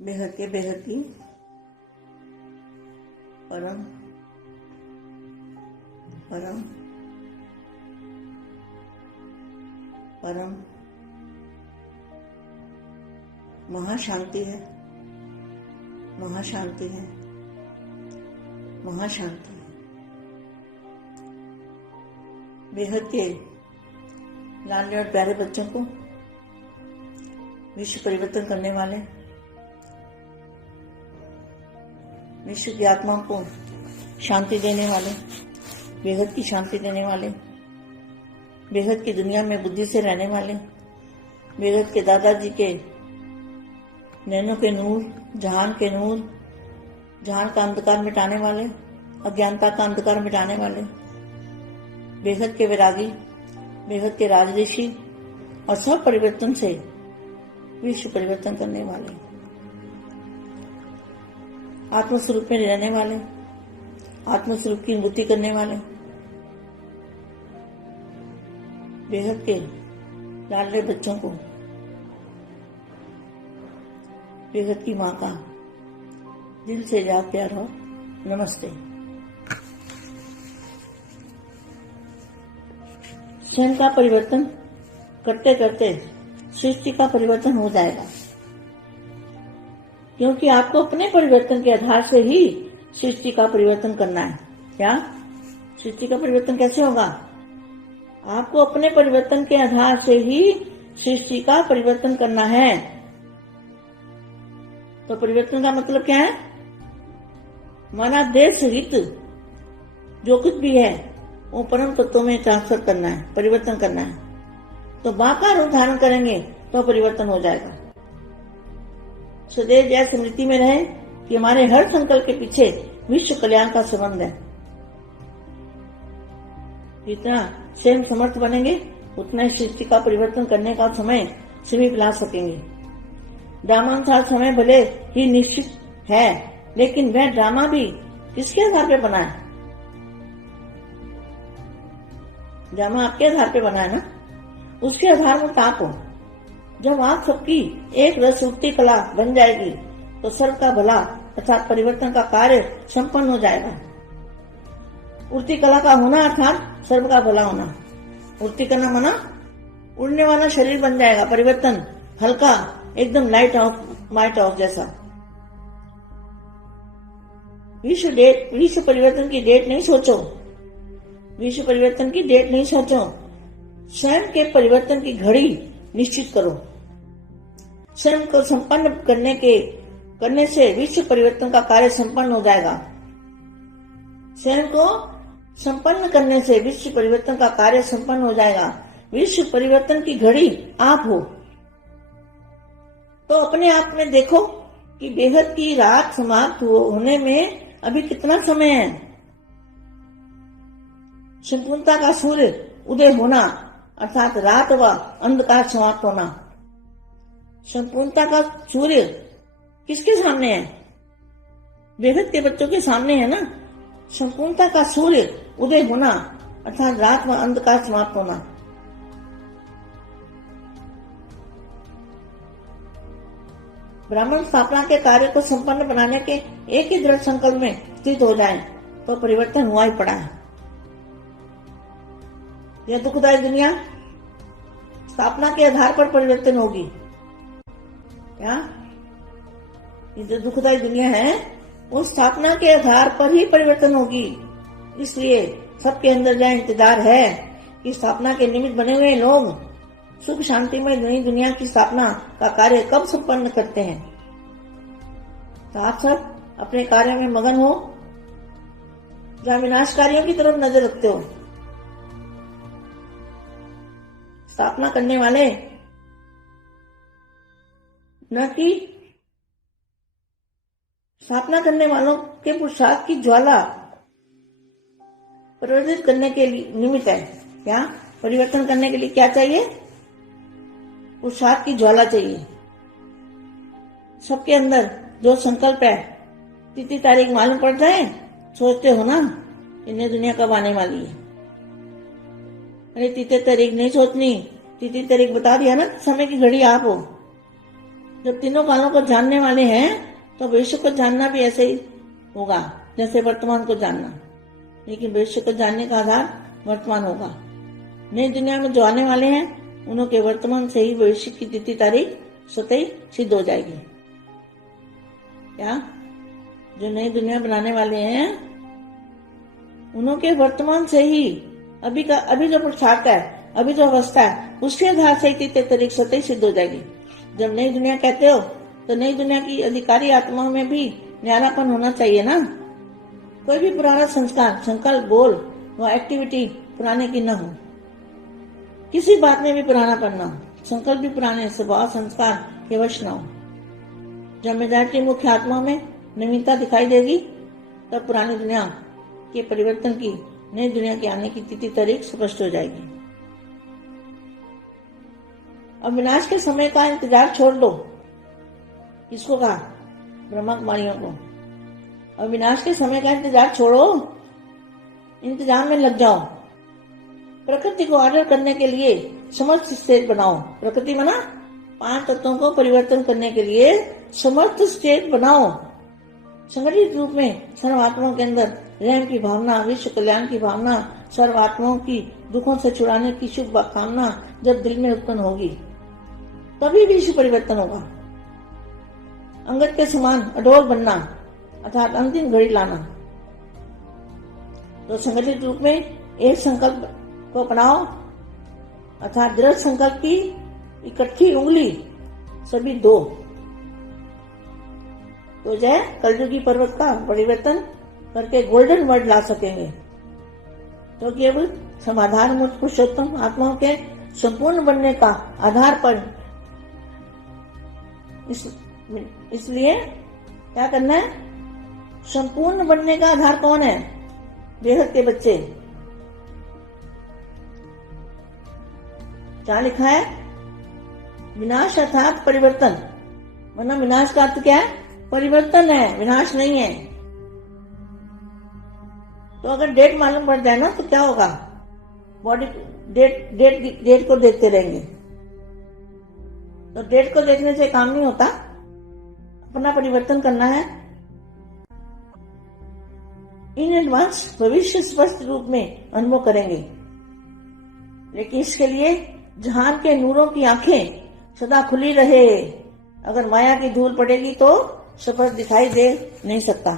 बेहद की परम परम परम महाशांति है, महाशांति है, महाशांति है। बेहद के लाडले और प्यारे बच्चों को विश्व परिवर्तन करने वाले, विश्व की आत्माओं को शांति देने वाले, बेहद की शांति देने वाले, बेहद की दुनिया में बुद्धि से रहने वाले, बेहद के दादाजी के नैनों के नूर, जहान के नूर, जहान का अंधकार मिटाने वाले, अज्ञानता का अंधकार मिटाने वाले, बेहद के वैरागी, बेहद के राजऋषि और सब परिवर्तन से विश्व परिवर्तन करने वाले, आत्मस्वरूप में रहने वाले, आत्मस्वरूप की अनुभूति करने वाले, बेहद के लाडले बच्चों को बेहद की माँ का दिल से याद प्यार हो। नमस्ते। स्वयं का परिवर्तन करते करते सृष्टि का परिवर्तन हो जाएगा, क्योंकि आपको अपने परिवर्तन के आधार से ही सृष्टि का परिवर्तन करना है। क्या सृष्टि का परिवर्तन कैसे होगा? आपको अपने परिवर्तन के आधार से ही सृष्टि का परिवर्तन करना है। तो परिवर्तन का मतलब क्या है? हमारा देह सहित जो कुछ भी है वो परम तत्वों में ट्रांसफर करना है, परिवर्तन करना है। तो बाका रूप धारण करेंगे तो परिवर्तन हो जाएगा। सदैव यह स्मृति में रहे कि हमारे हर संकल्प के पीछे विश्व कल्याण का संबंध है। जितना स्वयं समर्थ बनेंगे उतना सृष्टि का परिवर्तन करने का समय सभी ला सकेंगे। ड्रामानुसार समय भले ही निश्चित है, लेकिन वह ड्रामा भी किसके आधार पर बना है? ड्रामा आपके आधार पर बना है ना, उसके आधार में आप हो। जब आप सबकी एक रस उठती कला बन जाएगी तो सर्व का भला अर्थात परिवर्तन का कार्य संपन्न हो जाएगा। उड़ती कला का होना अर्थात सर्व का भला होना। उड़ती करना माना उड़ने वाला शरीर बन जाएगा, परिवर्तन हल्का, एकदम लाइट ऑफ जैसा। विश्व परिवर्तन की डेट नहीं सोचो, विश्व परिवर्तन की डेट नहीं सोचो, स्वयं के परिवर्तन की घड़ी निश्चित करो। स्वयं को संपन्न करने से विश्व परिवर्तन का कार्य संपन्न हो जाएगा। स्वयं को संपन्न करने से विश्व परिवर्तन का कार्य संपन्न हो जाएगा। विश्व परिवर्तन की घड़ी आप हो। तो अपने आप में देखो कि बेहद की रात समाप्त होने में अभी कितना समय है। संपूर्णता का सूर्य उदय होना अर्थात रात व अंधकार समाप्त होना। संपूर्णता का सूर्य किसके सामने है? बेहद के बच्चों के सामने है ना। संपूर्णता का सूर्य उदय होना अर्थात रात व अंधकार समाप्त होना। ब्राह्मण स्थापना के कार्य को संपन्न बनाने के एक ही दृढ़ संकल्प में स्थित हो जाए तो परिवर्तन हुआ ही पड़ा है। यह दुखदायी दुनिया स्थापना के आधार पर परिवर्तन होगी। क्या ये जो दुखदायी दुनिया है वो स्थापना के आधार पर ही परिवर्तन होगी। इसलिए सबके अंदर यह इंतजार है कि स्थापना के निमित्त बने हुए लोग सुख शांति में नई दुनिया की स्थापना का कार्य कब संपन्न करते हैं। तो आप सब अपने कार्य में मगन हो, जहाँ विनाशकारियों की तरफ नजर रखते हो। स्थापना करने वाले न कि स्थापना करने वालों के पुरुषार्थ की ज्वाला प्रज्वलित करने के लिए निमित्त है। क्या परिवर्तन करने के लिए क्या चाहिए? पुरुषार्थ की ज्वाला चाहिए। सबके अंदर जो संकल्प है, तिथि तारीख मालूम पड़ जाए, सोचते हो ना इन्हें दुनिया कब आने वाली है। अरे तिथि तारीख नहीं सोचनी, तिथि तारीख बता दिया ना, समय की घड़ी आप हो। जब तीनों कालों को जानने वाले हैं तो भविष्य को जानना भी ऐसे ही होगा जैसे वर्तमान को जानना, लेकिन भविष्य को जानने का आधार वर्तमान होगा। नई दुनिया में जो आने वाले हैं उनके वर्तमान से ही भविष्य की तिथि तारीख स्वतः ही सिद्ध हो जाएगी। क्या जो नई दुनिया बनाने वाले हैं उनके वर्तमान से ही अभी जो पुरुषार्थ है, अभी जो अवस्था है, उसके आधार से तिथि तारीख स्वतः ही सिद्ध हो जाएगी। जब नई दुनिया कहते हो तो नई दुनिया की अधिकारी आत्माओं में भी न्यारापन होना चाहिए ना। कोई भी पुराना संस्कार, संकल्प, बोल व एक्टिविटी पुराने की न हो। किसी बात में भी पुरानापन न हो, संकल्प भी पुराने, स्वभाव संस्कार के वश न हो। जब मेजॉरिटी मुख्य आत्मा में नवीनता दिखाई देगी तब पुरानी दुनिया के परिवर्तन की, नई दुनिया के आने की तिथि तारीख स्पष्ट हो जाएगी। अब विनाश के समय का इंतजार छोड़ दो। किसको कहा? ब्रह्मा कुमारियों को। अब विनाश के समय का इंतजार छोड़ो, इंतजाम में लग जाओ। प्रकृति को ऑर्डर करने के लिए समर्थ स्टेट बनाओ। प्रकृति बना 5 तत्वों को परिवर्तन करने के लिए समर्थ स्टेट बनाओ। संगठित रूप में सर्वात्माओं के अंदर रहम की भावना, विश्व कल्याण की भावना, सर्वात्माओं की दुखों से छुड़ाने की शुभ कामना जब दिल में उत्पन्न होगी तभी विश्व परिवर्तन होगा। अंगद के समान अडोल बनना अर्थात अंतिम घड़ी लाना। तो संगठित रूप में एक संकल्प को अपनाओ अर्थात दृढ़ संकल्प की इकट्ठी उंगली सभी 2 तो जय कलयुगी पर्वत का परिवर्तन करके गोल्डन वर्ड ला सकेंगे। तो केवल समाधान मूर्त पुरुषोत्तम आत्माओं के संपूर्ण बनने का आधार पर इसलिए क्या करना है? संपूर्ण बनने का आधार कौन है? बेहद के बच्चे। क्या लिखा है? विनाश अर्थात परिवर्तन। वरना विनाश का अर्थ क्या है? परिवर्तन है, विनाश नहीं है। तो अगर डेट मालूम पड़ जाए ना तो क्या होगा? बॉडी डेट को देखते रहेंगे। तो डेट को देखने से काम नहीं होता, अपना परिवर्तन करना है। इन एडवांस भविष्य स्पष्ट रूप में अनुभव करेंगे, लेकिन इसके लिए जहान के नूरों की आंखें सदा खुली रहे। अगर माया की धूल पड़ेगी तो सफर दिखाई दे नहीं सकता,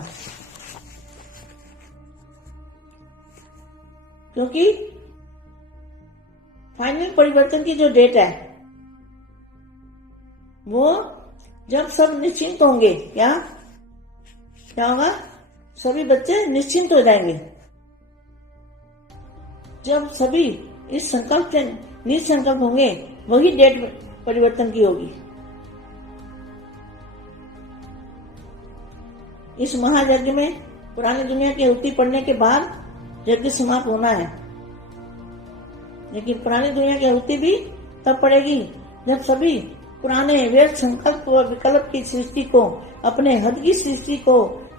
क्योंकि फाइनल परिवर्तन की जो डेट है वो जब सब निश्चिंत होंगे। क्या होगा? सभी बच्चे निश्चिंत हो जाएंगे। जब सभी इस संकल्प से निसंकल्प होंगे वही डेट परिवर्तन की होगी। इस महायज्ञ में पुरानी दुनिया की आहुति पड़ने के बाद यज्ञ समाप्त होना है, लेकिन पुरानी दुनिया की आहुति भी तब पड़ेगी जब सभी पुराने व्यर्थ संकल्प व विकल्प की सृष्टि को, अपने हद की सृष्टि को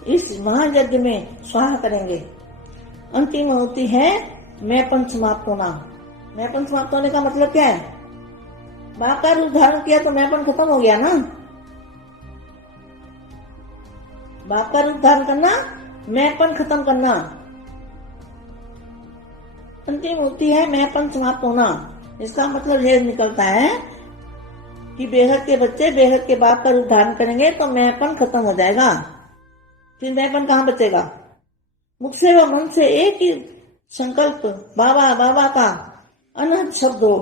इस महायज्ञ में स्वाहा करेंगे। अंतिम आहुति है मैंपन समाप्त होना। मैंपन समाप्त होने का मतलब क्या है? बाप का रूप धारण किया तो मैंपन खत्म हो गया ना। बाप का रूप धारण करना, मैंपन खत्म करना। अंतिम होती है मैंपन समाप्त होना। इसका मतलब यह निकलता है कि बेहद के बच्चे बेहद के बाप का रूप धारण करेंगे तो मैंपन खत्म हो जाएगा। फिर मैंपन कहाँ बचेगा? मुख से व मन से एक ही संकल्प बाबा बाबा का अनहद शब्द हो।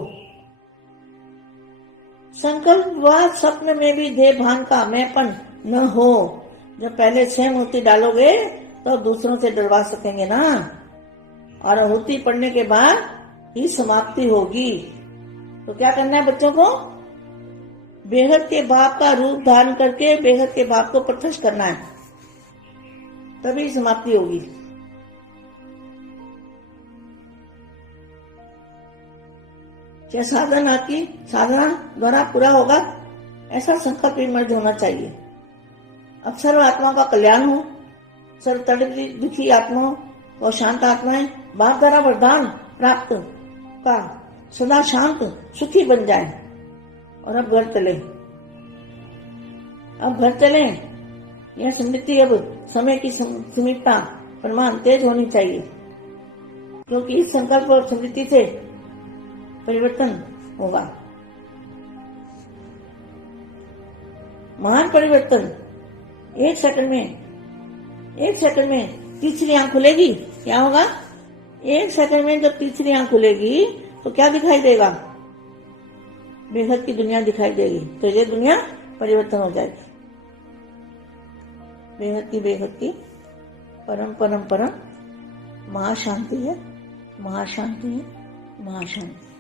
संकल्प व स्वप्न में भी देह भान का मैंपन न हो। जब पहले स्वयं आहुति डालोगे तो दूसरों से डरवा सकेंगे ना, और आहुति पड़ने के बाद ही समाप्ति होगी। तो क्या करना है बच्चों को? बेहद के बाप का रूप धारण करके बेहद के बाप को प्रत्यक्ष करना है, तभी समाप्ति होगी। क्या साधन आपकी साधना द्वारा पूरा होगा, ऐसा संकल्प विमर्श होना चाहिए। अब सर्व आत्माओं का कल्याण हो, सर्व तड़ित दुखी आत्माओं और शांत आत्माएं बाप द्वारा वरदान प्राप्त का सदा शांत सुखी बन जाए। और अब घर चले। अब घर चले। यह स्मृति अब समय की सीमितता प्रमाण तेज होनी चाहिए, क्योंकि इस संकल्प और स्मृति से परिवर्तन होगा। महान परिवर्तन एक सेकंड में तीसरी आंख खुलेगी। क्या होगा? एक सेकंड में जब तीसरी आंख खुलेगी तो क्या दिखाई देगा? बेहद की दुनिया दिखाई देगी। तो ये दुनिया परिवर्तन हो जाएगी। बेहद की परम महाशांति है, महाशांति है, महाशांति।